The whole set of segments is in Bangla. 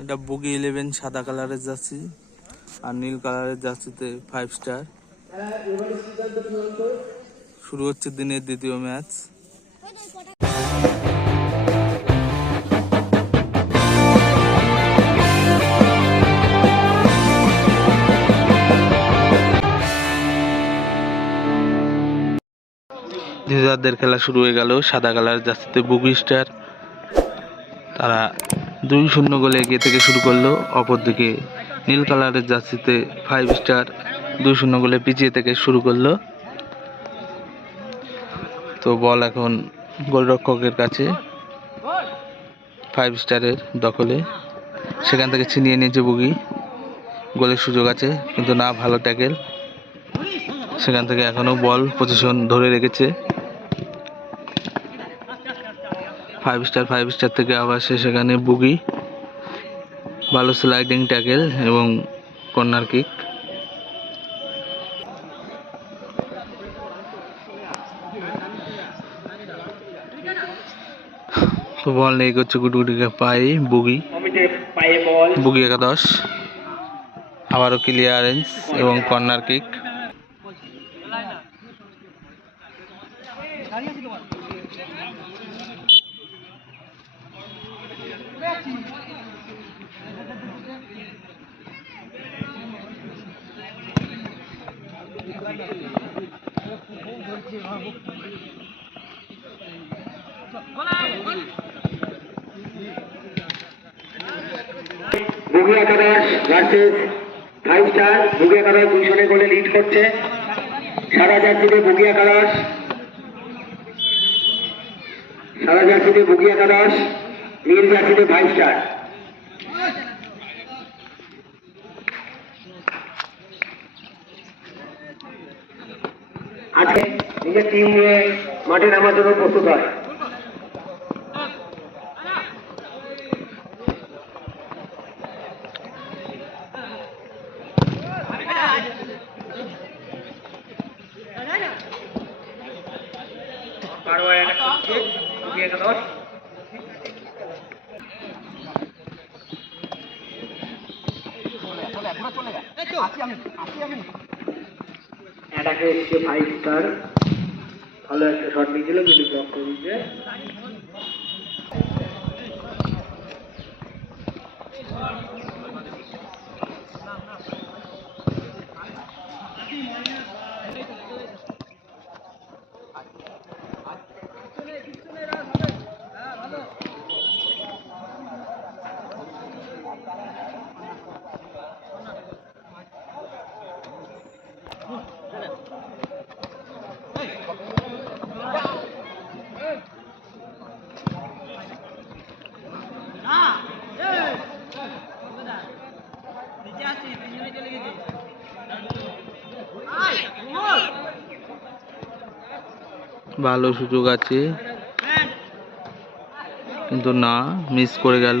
এটা বুগি ইলেভেন সাদা কালারের জার্সি আর নীল কালারের জার্সিতে ফাইভ স্টার শুরু হচ্ছে দিনের দ্বিতীয় ম্যাচ দিদারদের খেলা শুরু হয়ে গেল, সাদা কালার জার্সিতে বুগি স্টার তারা দুই শূন্য গোলে এগিয়ে থেকে শুরু করল। অপরদিকে নীল কালারের জার্সিতে ফাইভ স্টার দুই শূন্য গোলে পিছিয়ে থেকে শুরু করল। তো বল এখন গোলরক্ষকের কাছে ফাইভ স্টারের দখলে। সেখান থেকে ছিনিয়ে নিয়েছে বুগি। গোলের সুযোগ আছে, কিন্তু না, ভালো ট্যাকেল সেখান থেকে এখনও বল পজিশন ধরে রেখেছে। ফাইভ স্টার ফাইভ স্টার থেকে আবার সে সেখানে বুগি। ভালো স্লাইডিং ট্যাকেল এবং কর্নার কিক। তো বল নেই করছে গুটগুটিকে পাই বুগি। বুগি একাদশ। আবারও ক্লিয়ারেন্স এবং কর্নার কিক। বুগি একাদশ ভার্সেস ফাইভ স্টার বুগি একাদশ দুই শূন্য গোলে লিড করছে। সারা জার্সিতে বুগি একাদশ সারা জার্সিতে বুগি একাদশ নীল জার্সিতে ফাইভ স্টার আজকে নিজের টিম নিয়ে মাঠে নামার জন্য প্রস্তুত হয় বুগি একাদশ অ্যাটাকে হচ্ছে ফাইভ স্টার ভালো একটা শট নিয়েছিল কিন্তু ব্লক করে দিচ্ছে ভালো সুযোগ আছে। কিন্তু না মিস করে গেল।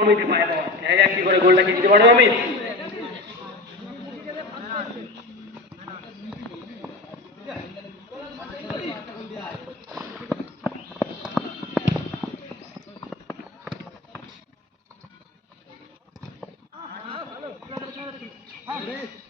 অমিত পায়ে বল কি করে গোলটা কি দিতে পারব অমিত Amém.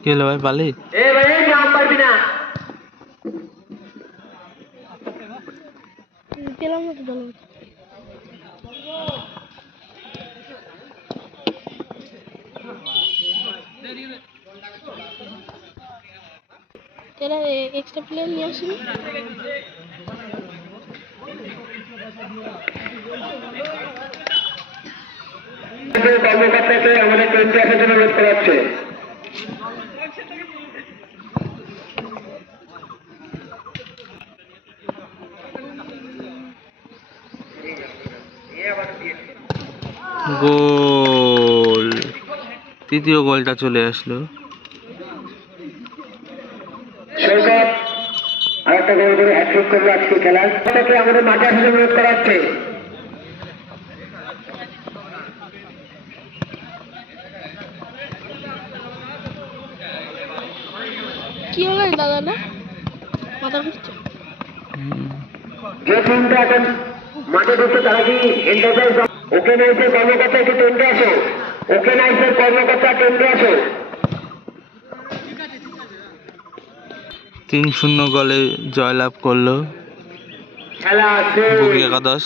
কি হলো ভাই পালি এ ভাই জাম পারবি না। পেলাম না তো দল এরা এক্সট্রা প্লেয়ার নিয়ে আসেনি কর্মকর্তাকে আমাদের কেন্দ্রে আসার জন্য অনুরোধ করা হচ্ছে। গোল। তৃতীয় গোলটা চলে আসলো। সৈকত আরেকটা গোল করে হ্যাট্রিক করল আজকে খেলার আমাদের মাঠে জন্য অনুরোধ করা হচ্ছে। কি হলো রে দাদাটা মাথা ঘুরছে। যে টিমটা এখন মাঠে ঢুকছে তারা কি এন্টারপ্রাইজ ওকে নাইসের কর্মকর্তা একটু কেন্দ্রে আসো ওকে নাইসের কর্মকর্তা কেন্দ্রে আসো তিন শূন্য গোলে জয়লাভ করল খেলা একাদশ।